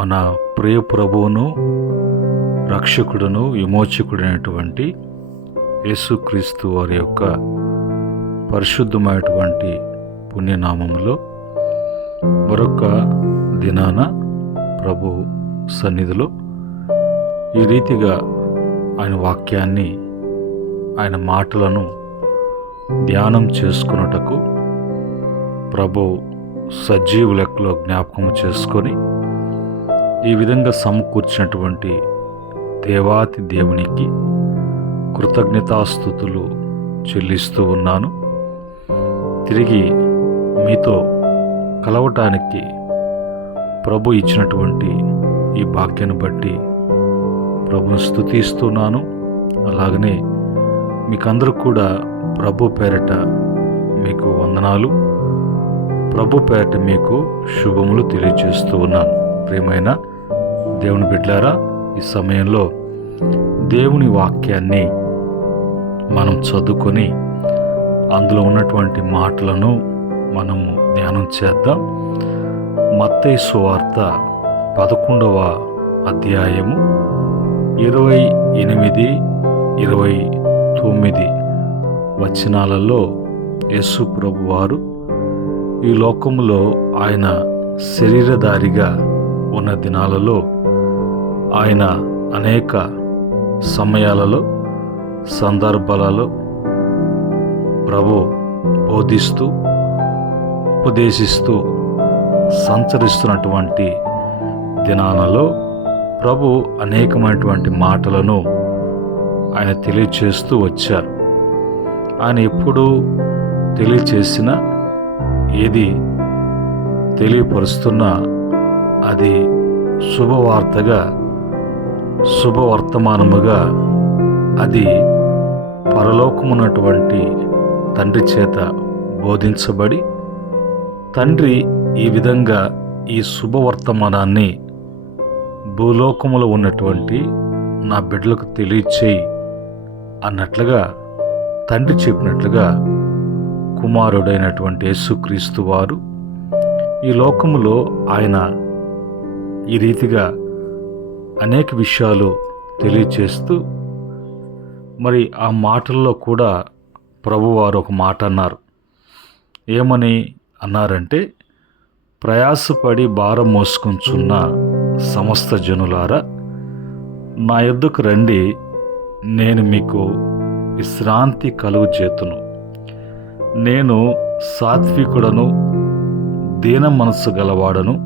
మన ప్రియ ప్రభువును, రక్షకుడును, విమోచకుడైనటువంటి యేసుక్రీస్తు వారి యొక్క పరిశుద్ధమైనటువంటి పుణ్యనామములో మరొక దినాన ప్రభు సన్నిధిలో ఈ రీతిగా ఆయన వాక్యాన్ని, ఆయన మాటలను ధ్యానం చేసుకున్నటకు ప్రభు సజీవ లెక్కలో జ్ఞాపకం చేసుకొని ఈ విధంగా సమకూర్చినటువంటి దేవాతి దేవునికి కృతజ్ఞతాస్తుతులు చెల్లిస్తూ ఉన్నాను. తిరిగి మీతో కలవటానికి ప్రభు ఇచ్చినటువంటి ఈ భాగ్యాన్ని బట్టి ప్రభును స్తుతిస్తున్నాను. అలాగనే మీకందరూ కూడా ప్రభు పేరట మీకు వందనాలు, ప్రభు పేరట మీకు శుభములు తెలియజేస్తూ ఉన్నాను. ప్రియమైన దేవుని బిడ్డలారా, ఈ సమయంలో దేవుని వాక్యాన్ని మనం చదువుకొని అందులో ఉన్నటువంటి మాటలను మనము ధ్యానం చేద్దాం. మత్తయి సువార్త 11వ అధ్యాయము 28, 29 వచనాలలో యేసు ప్రభు వారు ఈ లోకములో ఆయన శరీరధారిగా ఉన్న దినాలలో ఆయన అనేక సమయాలలో, సందర్భాలలో ప్రభు బోధిస్తూ, ఉపదేశిస్తూ సంచరిస్తున్నటువంటి దినాలలో ప్రభు అనేకమైనటువంటి మాటలను ఆయన తెలియచేస్తూ వచ్చారు. ఆయన ఎప్పుడు తెలియచేసిన, ఏది తెలియపరుస్తున్నా అది శుభవార్తగా, శుభవర్తమానముగా అది పరలోకమున్నటువంటి తండ్రి చేత బోధించబడి, తండ్రి ఈ విధంగా ఈ శుభవర్తమానాన్ని భూలోకములో ఉన్నటువంటి నా బిడ్డలకు తెలియచేయి అన్నట్లుగా తండ్రి చెప్పినట్లుగా కుమారుడైనటువంటి యేసుక్రీస్తు వారు ఈ లోకములో ఆయన ఈ రీతిగా అనేక విషయాలు తెలియచేస్తూ, మరి ఆ మాటల్లో కూడా ప్రభువారు ఒక మాట అన్నారు. ఏమని అన్నారంటే, ప్రయాసపడి భారం మోసుకొంచున్న సమస్త జనులారా, నా యొద్దకు రండి, నేను మీకు విశ్రాంతి కలుగజేతును. నేను సాత్వికుడను, దీన మనస్సు గలవాడను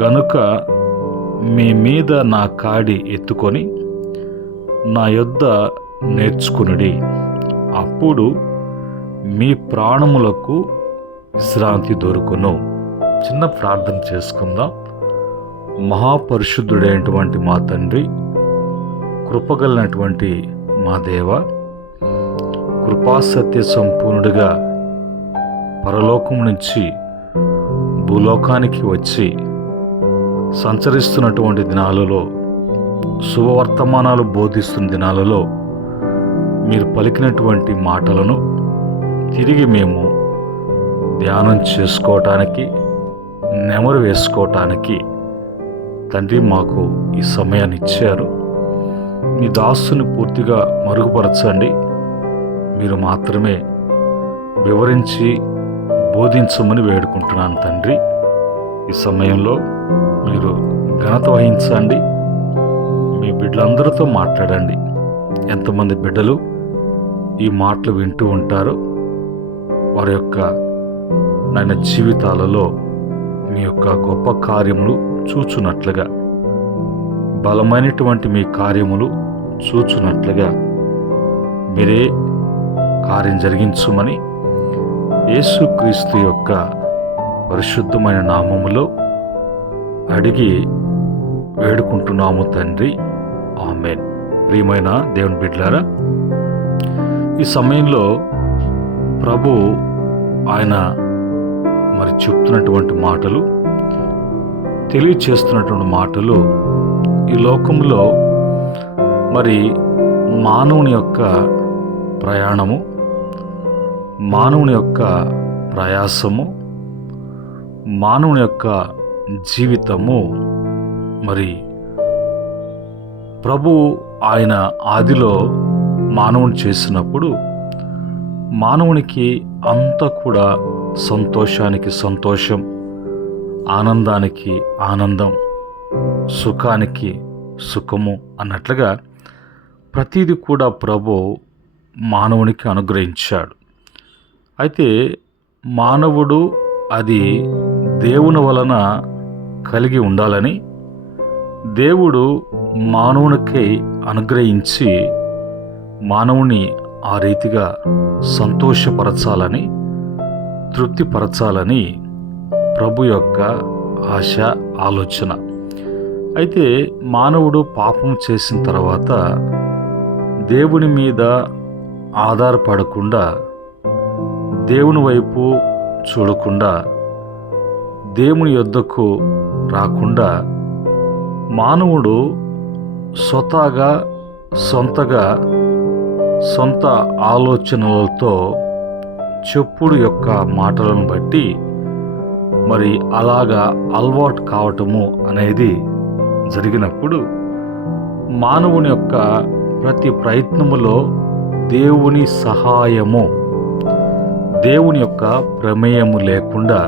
గనుక మీ మీద నా కాడి ఎత్తుకొని నా యొద్ద నేర్చుకునుడి, అప్పుడు మీ ప్రాణములకు విశ్రాంతి దొరుకును. చిన్న ప్రార్థన చేసుకుందాం. మహాపరిశుద్ధుడైనటువంటి మా తండ్రి, కృపగలిగినటువంటి మా దేవ, కృపాసత్య సంపూర్ణుడిగా పరలోకం నుంచి భూలోకానికి వచ్చి సంచరిస్తున్నటువంటి దినాలలో, శుభవర్తమానాలు బోధిస్తున్న దినాలలో మీరు పలికినటువంటి మాటలను తిరిగి మేము ధ్యానం చేసుకోవటానికి, నెమరు వేసుకోవటానికి తండ్రి మాకు ఈ సమయాన్ని ఇచ్చారు. మీ దాసుని పూర్తిగా మరుగుపరచండి. మీరు మాత్రమే వివరించి బోధించమని వేడుకుంటున్నాను తండ్రి. ఈ సమయంలో మీరు ఘనత వహించండి. మీ బిడ్డలందరితో మాట్లాడండి. ఎంతమంది బిడ్డలు ఈ మాటలు వింటూ ఉంటారో వారి యొక్క నాయన జీవితాలలో మీ యొక్క గొప్ప కార్యములు చూచున్నట్లుగా, బలమైనటువంటి మీ కార్యములు చూచున్నట్లుగా మీరే కార్యం జరిగించుమని యేసుక్రీస్తు యొక్క పరిశుద్ధమైన నామములో అడిగి వేడుకుంటున్నాము తండ్రి, ఆమేన్. ప్రియమైన దేవుని బిడ్డలారా, ఈ సమయంలో ప్రభు ఆయన మరి చెప్తున్నటువంటి మాటలు, తెలియచేస్తున్నటువంటి మాటలు ఈ లోకంలో మరి మానవుని యొక్క ప్రయాణము, మానవుని యొక్క ప్రయాసము, మానవుని యొక్క జీవితము మరి ప్రభు ఆయన ఆదిలో మానవుని చేసినప్పుడు మానవునికి అంతా కూడా సంతోషానికి సంతోషం, ఆనందానికి ఆనందం, సుఖానికి సుఖము అన్నట్లుగా ప్రతిదీ కూడా ప్రభు మానవునికి అనుగ్రహించాడు. అయితే మానవుడు అది దేవుని వలన కలిగి ఉండాలని దేవుడు మానవునికై అనుగ్రహించి మానవుని ఆ రీతిగా సంతోషపరచాలని, తృప్తిపరచాలని ప్రభు యొక్క ఆశ, ఆలోచన. అయితే మానవుడు పాపం చేసిన తర్వాత దేవుని మీద ఆధారపడకుండా, దేవుని వైపు చూడకుండా, దేవుని యొద్దకు రాకుండా మానవుడు సొంతగా సొంత ఆలోచనలతో చెప్పుడు యొక్క మాటలను బట్టి మరి అలాగా అలవాటు కావటము అనేది జరిగినప్పుడు మానవుని యొక్క ప్రతి ప్రయత్నములో దేవుని సహాయము, దేవుని యొక్క ప్రమేయము లేకుండా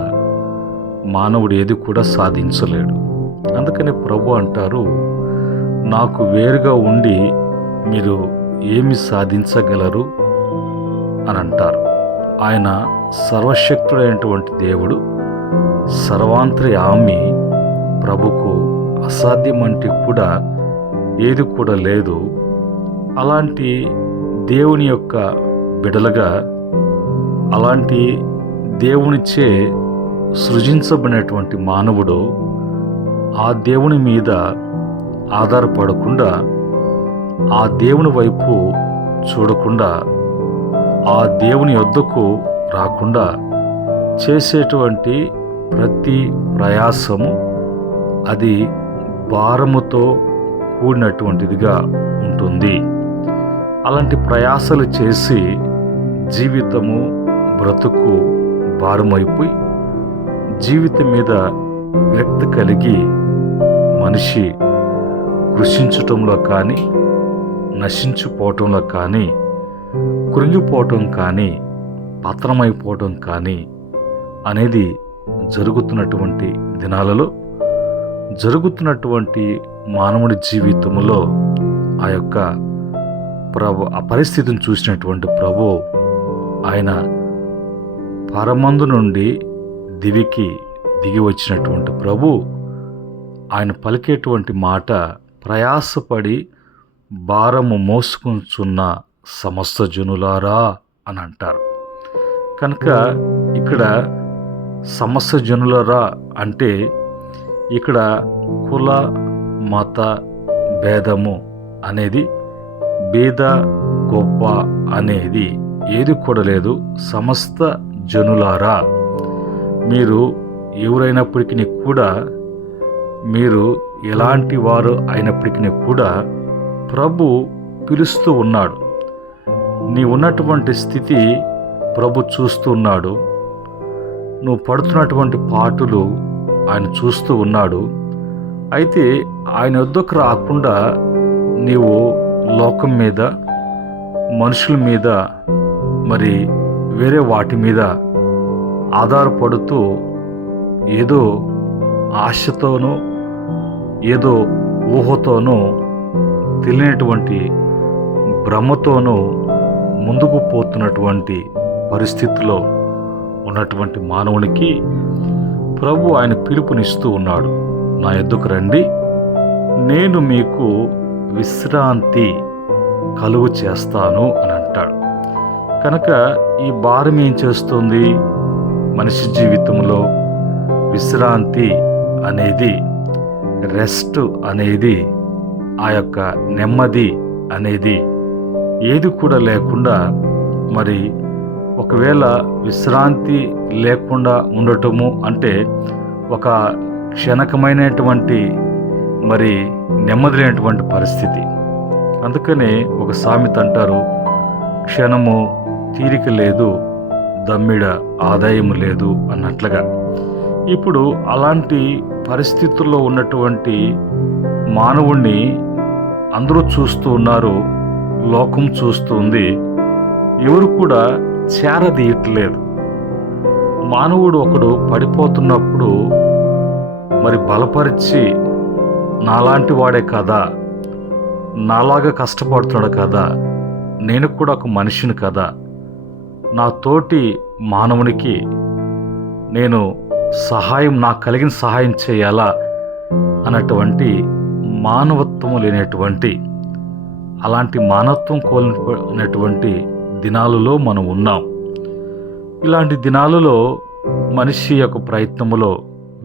మానవుడు ఏది కూడా సాధించలేడు. అందుకని ప్రభు అంటారు, నాకు వేరుగా ఉండి మీరు ఏమి సాధించగలరు అని అంటారు. ఆయన సర్వశక్తుడైనటువంటి దేవుడు, సర్వాంతర్యామి. ప్రభుకు అసాధ్యమంటే కూడా ఏది కూడా లేదు. అలాంటి దేవుని యొక్క బిడలుగా, అలాంటి దేవునిచే సృజించబడినటువంటి మానవుడు ఆ దేవుని మీద ఆధారపడకుండా, ఆ దేవుని వైపు చూడకుండా, ఆ దేవుని యొద్దకు రాకుండా చేసేటువంటి ప్రతి ప్రయాసము అది భారముతో కూడినటువంటిదిగా ఉంటుంది. అలాంటి ప్రయాసలు చేసి జీవితము, బ్రతుకు భారమైపోయి జీవితం మీద విరక్తి కలిగి మనిషి కృషించటంలో కానీ, నశించిపోవటంలో కానీ, కృంగిపోవటం కానీ, పతనమైపోవటం కానీ అనేది జరుగుతున్నటువంటి దినాలలో, జరుగుతున్నటువంటి మానవుడి జీవితంలో ఆ పరిస్థితిని చూసినటువంటి ప్రభు, ఆయన పరమందు నుండి దివికి దిగి వచ్చినటువంటి ప్రభు, ఆయన పలికేటువంటి మాట, ప్రయాసపడి భారము మోసుకుంటున్న సమస్త జనులారా అని అంటారు. కనుక ఇక్కడ సమస్త జనులారా అంటే ఇక్కడ కుల మత భేదము అనేది, బీద గొప్ప అనేది ఏది కూడా లేదు. సమస్త జనులారా, మీరు ఎవరైనప్పటికీ కూడా, మీరు ఎలాంటి వారు అయినప్పటికీ కూడా ప్రభు పిలుస్తూ ఉన్నాడు. నీ ఉన్నటువంటి స్థితి ప్రభు చూస్తూ ఉన్నాడు. నువ్వు పడుతున్నటువంటి పాటులు ఆయన చూస్తూ ఉన్నాడు. అయితే ఆయన వద్దకు రాకుండా నీవు లోకం మీద, మనుషుల మీద, మరి వేరే వాటి మీద ఆధారపడుతూ ఏదో ఆశతోనో ఏదో ఊహతోనో తెలియనటువంటి భ్రమతోనూ ముందుకు పోతున్నటువంటి పరిస్థితిలో ఉన్నటువంటి మానవునికి ప్రభు ఆయన పిలుపునిస్తూ ఉన్నాడు. నా యొద్దకు రండి, నేను మీకు విశ్రాంతి కలుగు చేస్తాను అని అంటాడు. కనుక ఈ భారం ఏం చేస్తుంది? మనిషి జీవితంలో విశ్రాంతి అనేది, రెస్ట్ అనేది, ఆ యొక్క నెమ్మది అనేది ఏది కూడా లేకుండా, మరి ఒకవేళ విశ్రాంతి లేకుండా ఉండటము అంటే ఒక క్షణకమైనటువంటి మరి నెమ్మది లేనటువంటి పరిస్థితి. అందుకనే ఒక సామెత అంటారు, క్షణము తీరిక లేదు, దమ్మిడ ఆదాయం లేదు అన్నట్లుగా. ఇప్పుడు అలాంటి పరిస్థితుల్లో ఉన్నటువంటి మానవుణ్ణి అందరూ చూస్తూ ఉన్నారు, లోకం చూస్తుంది, ఎవరు కూడా చేరదీయట్లేదు. మానవుడు ఒకడు పడిపోతున్నప్పుడు మరి బలపరిచి నాలాంటి వాడే కదా, నాలాగా కష్టపడుతున్నాడు కదా, నేను కూడా ఒక మనిషిని కదా, నా తోటి మానవునికి నేను నాకు కలిగిన సహాయం చేయాలా అన్నటువంటి మానవత్వం లేనటువంటి, అలాంటి మానవత్వం కోల్పోయినటువంటి దినాలలో మనం ఉన్నాం. ఇలాంటి దినాలలో మనిషి యొక్క ప్రయత్నములో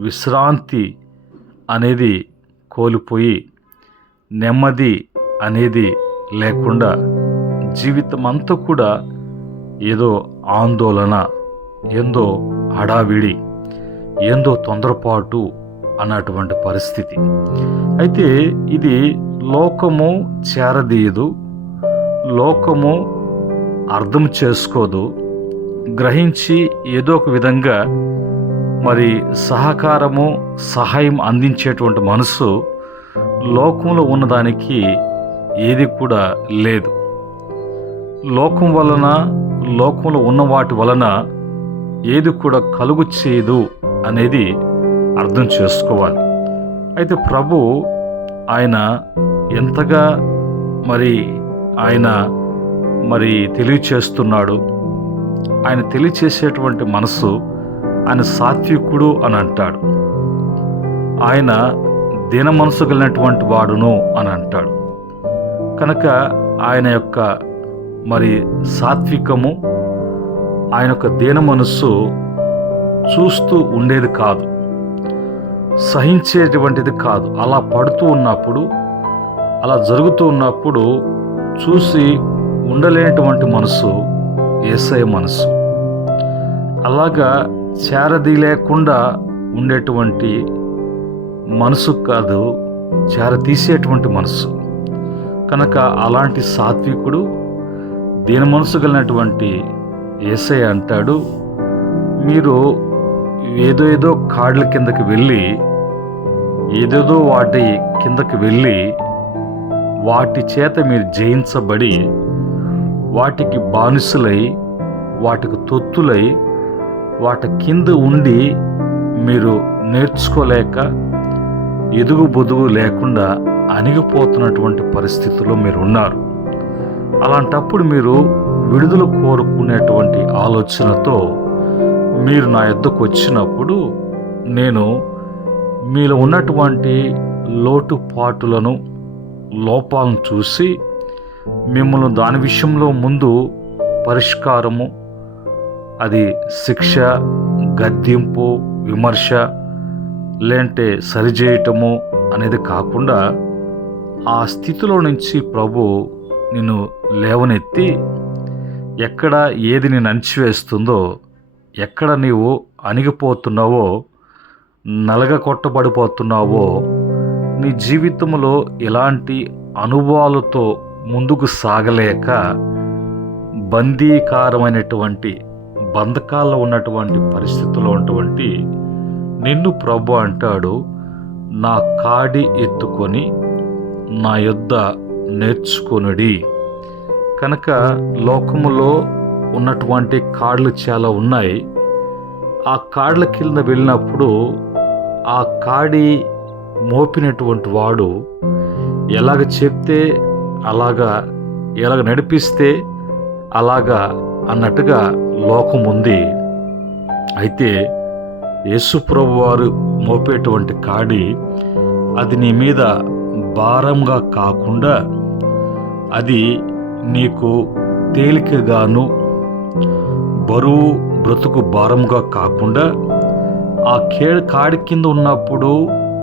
విశ్రాంతి అనేది కోల్పోయి నెమ్మది అనేది లేకుండా జీవితం అంతా కూడా ఏదో ఆందోళన, ఏందో హడావిడి, ఏందో తొందరపాటు అన్నటువంటి పరిస్థితి. అయితే ఇది లోకము చేరదీయదు, లోకము అర్థం చేసుకోదు, గ్రహించి ఏదో ఒక విధంగా మరి సహాయం అందించేటువంటి మనసు లోకంలో ఉన్నదానికి ఏది కూడా లేదు. లోకంలో ఉన్న వాటి వలన ఏది కూడా కలుగు చేయదు అనేది అర్థం చేసుకోవాలి. అయితే ప్రభు ఆయన ఎంతగా ఆయన తెలియచేస్తున్నాడు. ఆయన తెలియచేసేటువంటి మనసు, ఆయన సాత్వికుడు అని అంటాడు. ఆయన దీన మనసు కలిగినటువంటి వాడును అని అంటాడు. కనుక ఆయన యొక్క సాత్వికము, ఆయన యొక్క దీన మనస్సు చూస్తూ ఉండేది కాదు, సహించేటువంటిది కాదు. అలా పడుతూ ఉన్నప్పుడు, అలా జరుగుతూ ఉన్నప్పుడు చూసి ఉండలేనటువంటి మనసు యేసయ్య మనసు. అలాగా చేరదీయలేకుండా ఉండేటువంటి మనసు కాదు, చేరతీసేటువంటి మనసు. కనుక అలాంటి సాత్వికుడు, దీన మనసు కలిగినటువంటి యేసయ్య అంటాడు, మీరు ఏదో కాడ్ల కిందకి వెళ్ళి, ఏదేదో వాటి కిందకి వెళ్ళి, వాటి చేత మీరు జయించబడి, వాటికి బానిసలై, వాటికి తొత్తులై, వాటి కింద ఉండి మీరు నేర్చుకోలేక ఎదుగు బొదుగు లేకుండా అణిగిపోతున్నటువంటి పరిస్థితుల్లో మీరు ఉన్నారు. అలాంటప్పుడు మీరు విడుదల కోరుకునేటువంటి ఆలోచనతో మీరు నా యొద్దకు వచ్చినప్పుడు నేను మీలో ఉన్నటువంటి లోటుపాటులను, లోపాలను చూసి మిమ్మల్ని దాని విషయంలో ముందు పరిష్కారము, అది శిక్ష, గద్దింపు, విమర్శ, లేదంటే సరిచేయటము అనేది కాకుండా ఆ స్థితిలో నుంచి ప్రభు నిన్ను లేవనెత్తి, ఎక్కడ ఏది నేను అణిచివేస్తుందో, ఎక్కడ నీవు అణిగిపోతున్నావో, నలగ కొట్టబడిపోతున్నావో, నీ జీవితంలో ఎలాంటి అనుభవాలతో ముందుకు సాగలేక బందీకారమైనటువంటి బంధకాల్లో ఉన్నటువంటి పరిస్థితుల్లో ఉన్నటువంటి నిన్ను ప్రభు అంటాడు, నా కాడి ఎత్తుకొని నా యొద్ద నేర్చుకొనుడి. కనుక లోకములో ఉన్నటువంటి కాళ్ళు చాలా ఉన్నాయి. ఆ కాళ్ళ కింద వెళ్ళినప్పుడు ఆ కాడి మోపినటువంటి వాడు ఎలాగ చెప్తే అలాగా, ఎలాగ నడిపిస్తే అలాగా అన్నట్టుగా లోకం ఉంది. అయితే యేసు ప్రభు వారు మోపేటువంటి కాడి అది నీ మీద భారంగా కాకుండా, అది నీకు తేలికగాను బరువు బ్రతుకు భారంగా కాకుండా, ఆ కాడి కింద ఉన్నప్పుడు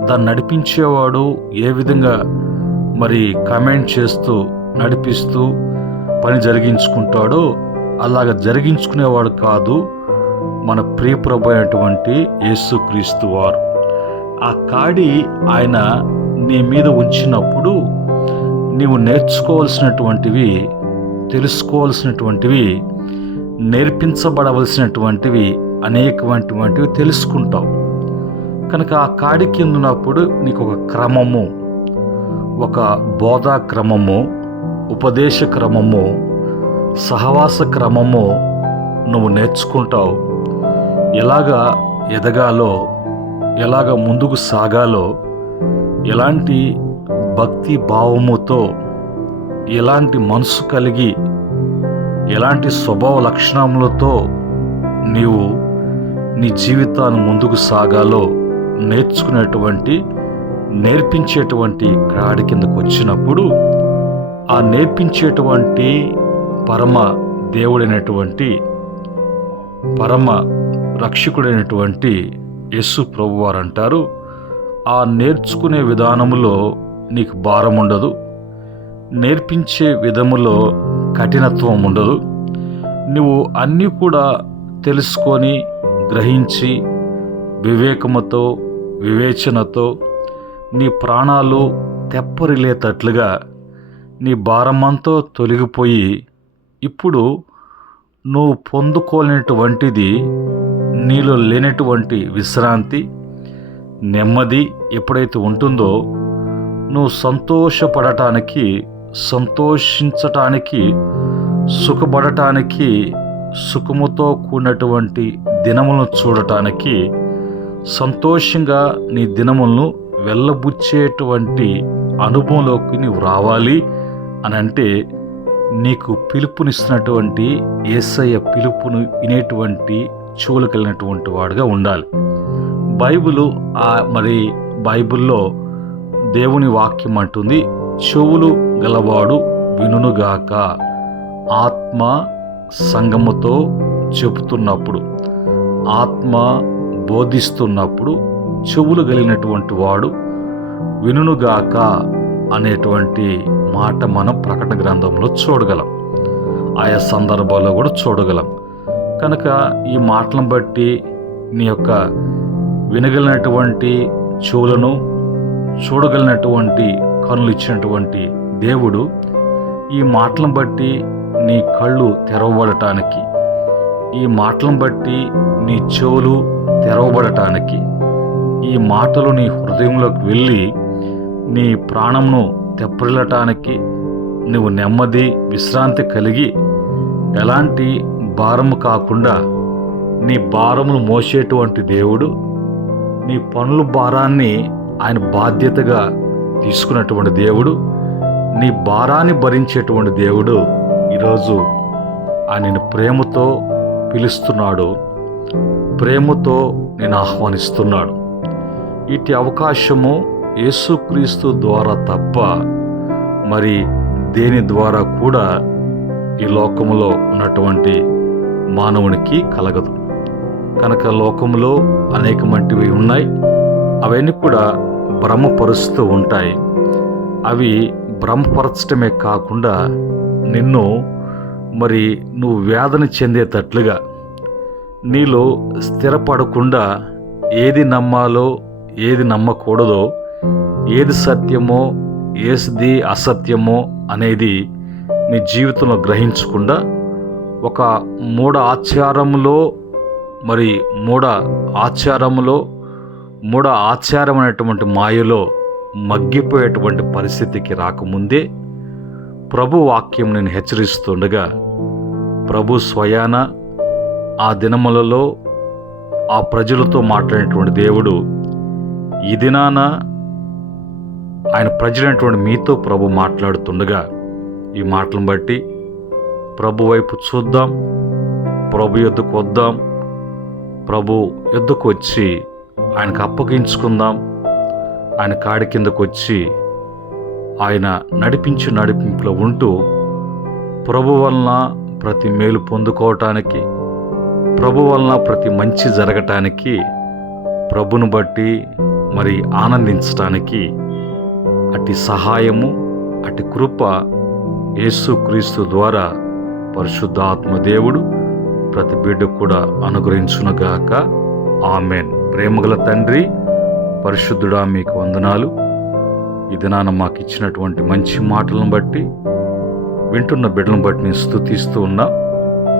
దాన్ని నడిపించేవాడు ఏ విధంగా కమెంట్ చేస్తూ నడిపిస్తూ పని జరిగించుకుంటాడో అలాగ జరిగించుకునేవాడు కాదు మన ప్రియప్రభు అయినటువంటి యేసుక్రీస్తు వారు. ఆ కాడి ఆయన నీ మీద ఉంచినప్పుడు నీవు నేర్చుకోవాల్సినటువంటివి, తెలుసుకోవాల్సినటువంటివి, నేర్పించబడవలసినటువంటివి అనేకటువంటివి తెలుసుకుంటావు. కనుక ఆ కాడి కింద ఉన్నప్పుడు నీకు ఒక క్రమము, ఒక బోధా క్రమము, ఉపదేశ క్రమము, సహవాస క్రమము నువ్వు నేర్చుకుంటావు. ఎలాగా ఎదగాలో, ఎలాగ ముందుకు సాగాలో, ఎలాంటి భక్తి భావముతో, ఎలాంటి మనసు కలిగి, ఎలాంటి స్వభావ లక్షణములతో నీవు నీ జీవితాన్ని ముందుకు సాగాలో నేర్పించేటువంటి కాడి కిందకు వచ్చినప్పుడు ఆ నేర్పించేటువంటి పరమ దేవుడైనటువంటి, పరమ రక్షకుడైనటువంటి యేసు ప్రభువారు అంటారు, ఆ నేర్చుకునే విధానములో నీకు భారం ఉండదు, నేర్పించే విధములో కఠినత్వం ఉండదు. నువ్వు అన్నీ కూడా తెలుసుకొని గ్రహించి వివేకముతో, వివేచనతో నీ ప్రాణాలు తెప్పరిల్లేటట్లుగా నీ భారమంతా తొలగిపోయి ఇప్పుడు నువ్వు పొందుకోలేనటువంటిది, నీలో లేనటువంటి విశ్రాంతి, నెమ్మది ఎప్పుడైతే ఉంటుందో నువ్వు సంతోషపడటానికి, సంతోషించటానికి, సుఖపడటానికి, సుఖముతో కూడినటువంటి దినములను చూడటానికి, సంతోషంగా నీ దినములను వెళ్ళబుచ్చేటువంటి అనుభవంలోకి నీవు రావాలి అని అంటే నీకు పిలుపునిస్తున్నటువంటి యేసయ్య పిలుపును వినేటువంటి చెవులు కలిగినటువంటి వాడుగా ఉండాలి. బైబిల్లో దేవుని వాక్యం అంటుంది, చెవులు గలవాడు వినుగాక. ఆత్మ సంగముతో చెబుతున్నప్పుడు, ఆత్మ బోధిస్తున్నప్పుడు చెవులు కలిగినటువంటి వాడు వినుగాక అనేటువంటి మాట మనం ప్రకటన గ్రంథంలో చూడగలం, ఆయా సందర్భాల్లో కూడా చూడగలం. కనుక ఈ మాటలను బట్టి నీ యొక్క వినగలిగినటువంటి చెవులను, చూడగలిగినటువంటి కనులు ఇచ్చినటువంటి దేవుడు ఈ మాటలను బట్టి నీ కళ్ళు తెరవబడటానికి, ఈ మాటలను బట్టి నీ చెవులు తెరవబడటానికి, ఈ మాటలు నీ హృదయంలోకి వెళ్ళి నీ ప్రాణంను తెప్పరిల్లటానికి, నువ్వు నెమ్మది, విశ్రాంతి కలిగి ఎలాంటి భారము కాకుండా నీ భారమును మోసేటువంటి దేవుడు, నీ పనుల భారాన్ని ఆయన బాధ్యతగా తీసుకున్నటువంటి దేవుడు, నీ భారాన్ని భరించేటువంటి దేవుడు ఈరోజు ఆయన ప్రేమతో పిలుస్తున్నాడు, ప్రేమతో నేను ఆహ్వానిస్తున్నాడు. ఇటు అవకాశము యేసుక్రీస్తు ద్వారా తప్ప మరి దేని ద్వారా కూడా ఈ లోకములో ఉన్నటువంటి మానవునికి కలగదు. కనుక లోకములో అనేకమంటివి ఉన్నాయి, అవన్నీ కూడా భ్రమపరుస్తూ ఉంటాయి. అవి భ్రమపరచడమే కాకుండా నిన్ను నువ్వు వేదన చెందేటట్లుగా, నీలో స్థిరపడకుండా ఏది నమ్మాలో ఏది నమ్మకూడదో, ఏది సత్యమో ఏది అసత్యమో అనేది నీ జీవితంలో గ్రహించకుండా ఒక మూఢ ఆచారం అనేటువంటి మాయలో మగ్గిపోయేటువంటి పరిస్థితికి రాకముందే ప్రభు వాక్యం నేను హెచ్చరిస్తుండగా, ప్రభు స్వయాన ఆ దినములలో ఆ ప్రజలతో మాట్లాడినటువంటి దేవుడు ఈ దినాన ఆయన ప్రజలైనటువంటి మీతో ప్రభు మాట్లాడుతుండగా ఈ మాటలను బట్టి ప్రభు వైపు చూద్దాం, ప్రభు యొద్దకు వద్దాం, ప్రభు యొద్దకు వచ్చి ఆయనకు అప్పగించుకుందాం, ఆయన కాడి కిందకు వచ్చి ఆయన నడిపింపులో ఉంటూ ప్రభు వలన ప్రతి మేలు పొందుకోవటానికి, ప్రభు వలన ప్రతి మంచి జరగటానికి, ప్రభును బట్టి ఆనందించటానికి అట్టి సహాయము, అట్టి కృప యేసుక్రీస్తు ద్వారా పరిశుద్ధాత్మ దేవుడు ప్రతి బిడ్డకు కూడా అనుగ్రహించునుగాక. ఆమెన్. ప్రేమగల తండ్రి, పరిశుద్ధుడా, మీకు వందనాలు. ఈ దినాన మాకు ఇచ్చినటువంటి మంచి మాటలను బట్టి, వింటున్న బిడ్డలను బట్టి నేను స్తుతిస్తూ ఉన్నా.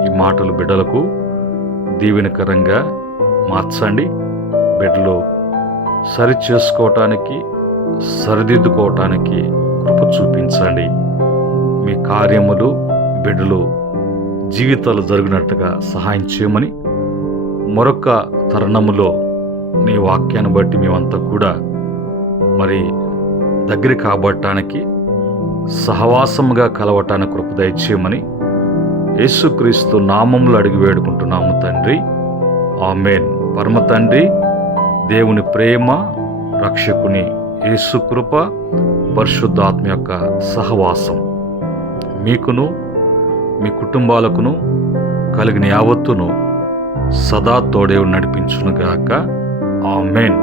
ఈ మాటలు బిడ్డలకు దీవెనకరంగా మార్చండి. బిడ్డలు సరి చేసుకోవటానికి, సరిదిద్దుకోవటానికి కృప చూపించండి. మీ కార్యములు బిడ్డలు జీవితాలు జరిగినట్టుగా సహాయం చేయమని మరొక తరుణములో నీ వాక్యాన్ని బట్టి మేమంతా కూడా మరి దగ్గర కాబట్టడానికి, సహవాసముగా కలవటానికి కృప దయచేయమని యేసుక్రీస్తు నామములో అడిగి వేడుకుంటున్నాము తండ్రి. ఆమేన్. పరమ తండ్రి దేవుని ప్రేమ, రక్షకుని యేసు కృప, పరిశుద్ధాత్మ యొక్క సహవాసం మీకును మీ కుటుంబాలకును కలిగిన యావత్తును సదా తోడే నడిపించునుగాక. ఆమేన్.